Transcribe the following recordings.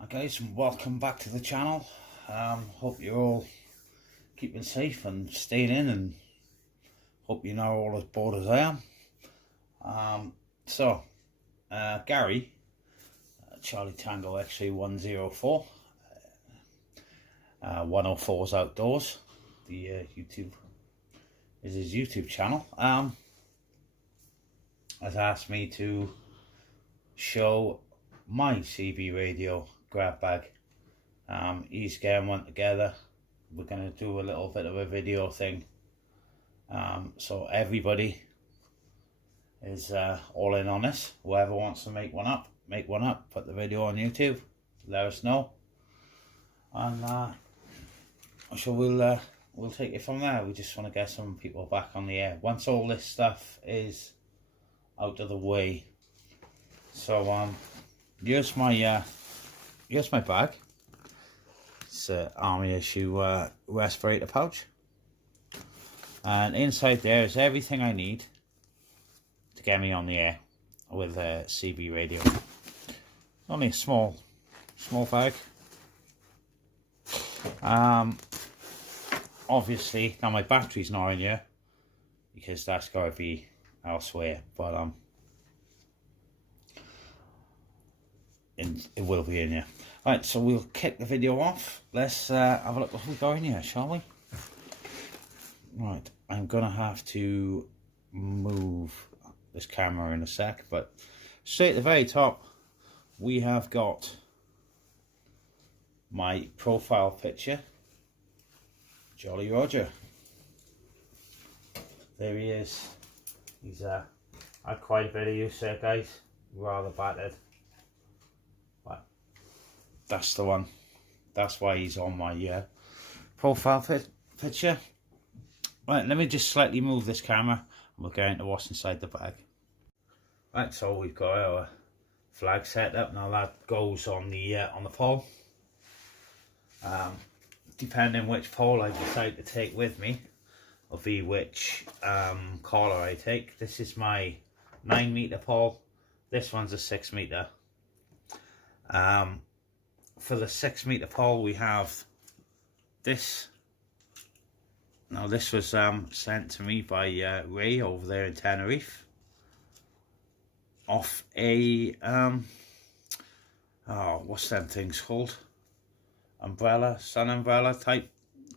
Hi guys, and welcome back to the channel. Hope you're all keeping safe and staying in, and hope you're not all as bored as I am. Gary, Charlie Tango X-ray 104, 104's Outdoors, the YouTube is his YouTube channel, has asked me to show my CB radio grab bag. He's getting one together. We're going to do a little bit of a video thing, so everybody is all in on this. Whoever wants to make one up, put the video on YouTube, let us know, and so we'll take it from there. We just want to get some people back on the air once all this stuff is out of the way. So here's my bag. It's an Army issue respirator pouch, and inside there is everything I need to get me on the air with a CB radio. Only a small bag. Obviously now my battery's not in here because that's got to be elsewhere, but it will be in here. Right, so we'll kick the video off. Let's have a look what we've got in here, shall we? Right, I'm gonna have to move this camera in a sec, but straight at the very top we have got my profile picture, Jolly Roger. There he is. He's had quite a bit of use there, guys. Rather battered. That's the one. That's why he's on my profile picture. Right, let me just slightly move this camera and we'll get into what's inside the bag. Right, so we've got our flag set up. Now that goes on the pole. Depending which pole I decide to take with me, will be which collar I take. This is my 9-meter pole. This one's a 6-meter. For the 6-meter pole we have this. Now this was sent to me by Ray over there in Tenerife, off a what's them things called, sun umbrella type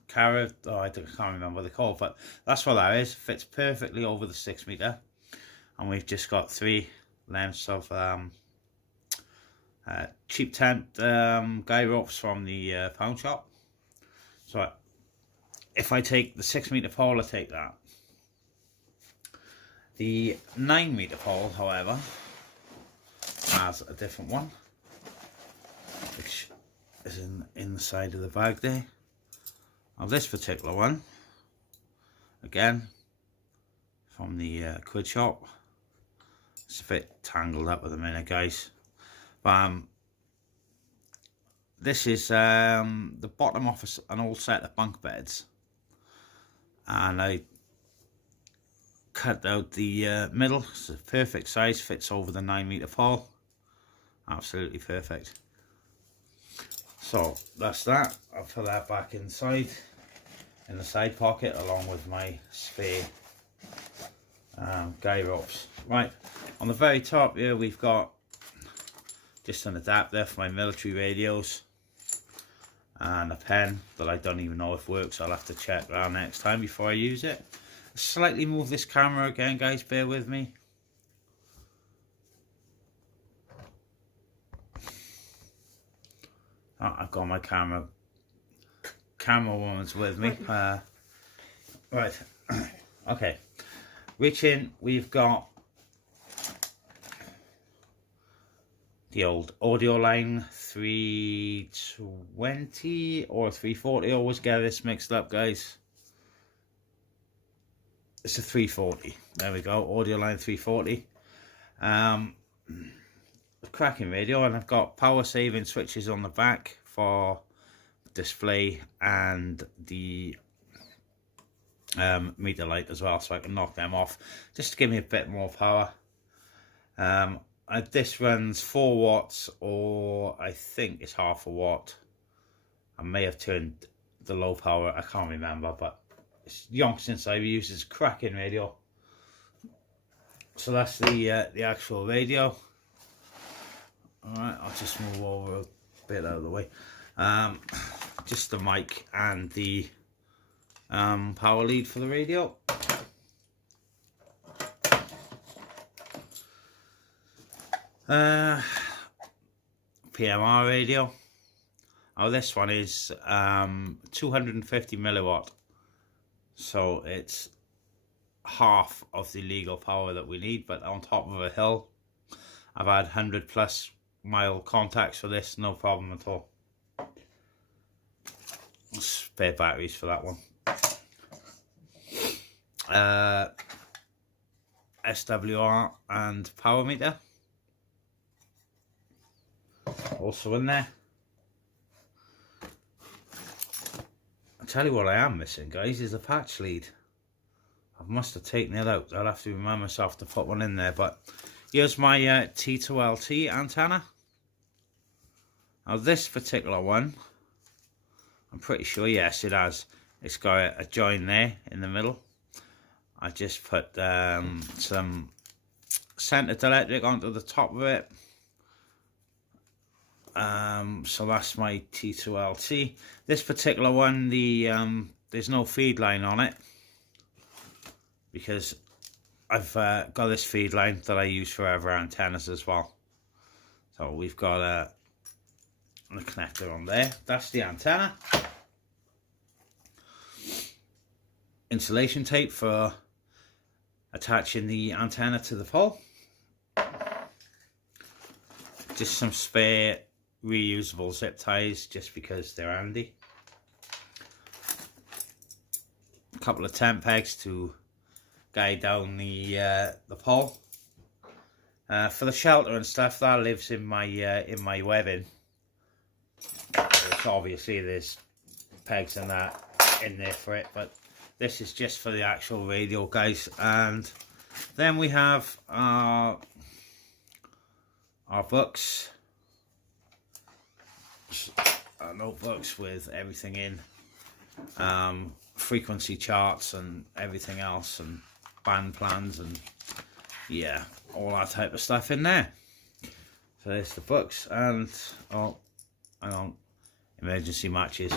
carrot. I can't remember what they're called, but that's what that is. Fits perfectly over the 6-meter, and we've just got 3 lengths of cheap tent guy ropes from the pound shop. So if I take the 6-meter pole, I take that. The 9-meter pole, however, has a different one, which is in the side of the bag there. Now this particular one, again from the quid shop. It's a bit tangled up at the minute, guys. This is the bottom of an old set of bunk beds, and I cut out the middle. It's a perfect size, fits over the 9-meter pole, absolutely perfect. So that's that. I'll put that back inside in the side pocket along with my spare guy ropes. Right, on the very top here we've got just an adapter for my military radios and a pen that I don't even know if works. I'll have to check around next time before I use it. Slightly move this camera again, guys, bear with me. Oh, I've got my camera woman's with me. Right, okay, reach in, we've got the old audio line 320 or 340. I always get this mixed up, guys. It's a 340. There we go, audio line 340. Cracking radio, and I've got power saving switches on the back for display and the meter light as well, so I can knock them off just to give me a bit more power. this runs 4 watts, or I think it's half a watt. I may have turned the low power, I can't remember, but it's long since I've used this cracking radio. So that's the actual radio. Alright, I'll just move over a bit out of the way. Just the mic and the power lead for the radio. PMR radio. Oh, this one is 250 milliwatt, so it's half of the legal power that we need, but on top of a hill. I've had 100+ mile contacts for this, no problem at all. Spare batteries for that one. SWR and power meter also in there. I'll tell you what I am missing, guys, is the patch lead. I must have taken it out. I'll have to remind myself to put one in there. But here's my T2LT antenna. Now this particular one, I'm pretty sure, yes it has. It's got a join there in the middle. I just put some centered electric onto the top of it. So that's my T2LT. This particular one, there's no feed line on it, because I've got this feed line that I use for other antennas as well. So we've got a connector on there. That's the antenna. Insulation tape for attaching the antenna to the pole. Just some spare reusable zip ties, just because they're handy. A couple of tent pegs to guide down the pole. For the shelter and stuff, that lives in my webbing. Which obviously there's pegs and that in there for it, but this is just for the actual radio, guys. And then we have our books, our notebooks with everything in, frequency charts and everything else, and band plans, and yeah, all that type of stuff in there. So there's the books, and oh, hang on, emergency matches.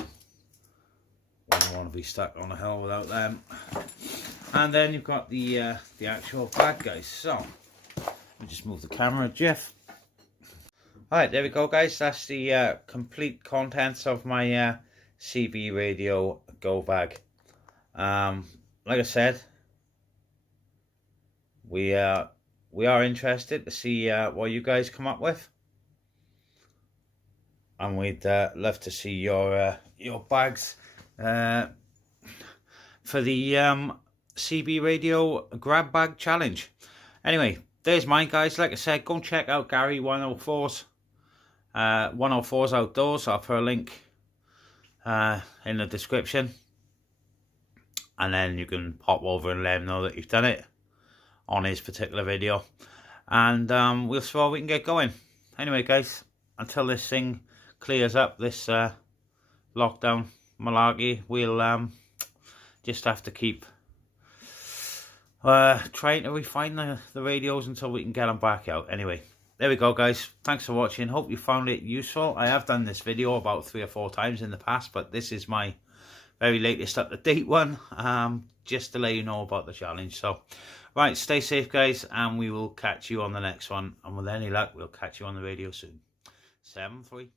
Wouldn't want to be stuck on a hill without them. And then you've got the actual bag, guys. So let me just move the camera, Jeff. Alright, there we go, guys. That's the complete contents of my CB radio go bag. Like I said, we are interested to see what you guys come up with, and we'd love to see your bags for the CB radio grab bag challenge. Anyway, there's mine, guys. Like I said, go and check out Gary 104's 104's Outdoors. I'll put a link in the description, and then you can pop over and let him know that you've done it on his particular video, and we'll see what we can get going. Anyway, guys, until this thing clears up, this lockdown malarkey, we'll just have to keep trying to refine the radios until we can get them back out. Anyway, there we go, guys. Thanks for watching. Hope you found it useful. I have done this video about 3 or 4 times in the past, but this is my very latest up-to-date one, just to let you know about the challenge. So, right, stay safe, guys, and we will catch you on the next one. And with any luck, we'll catch you on the radio soon. 7-3.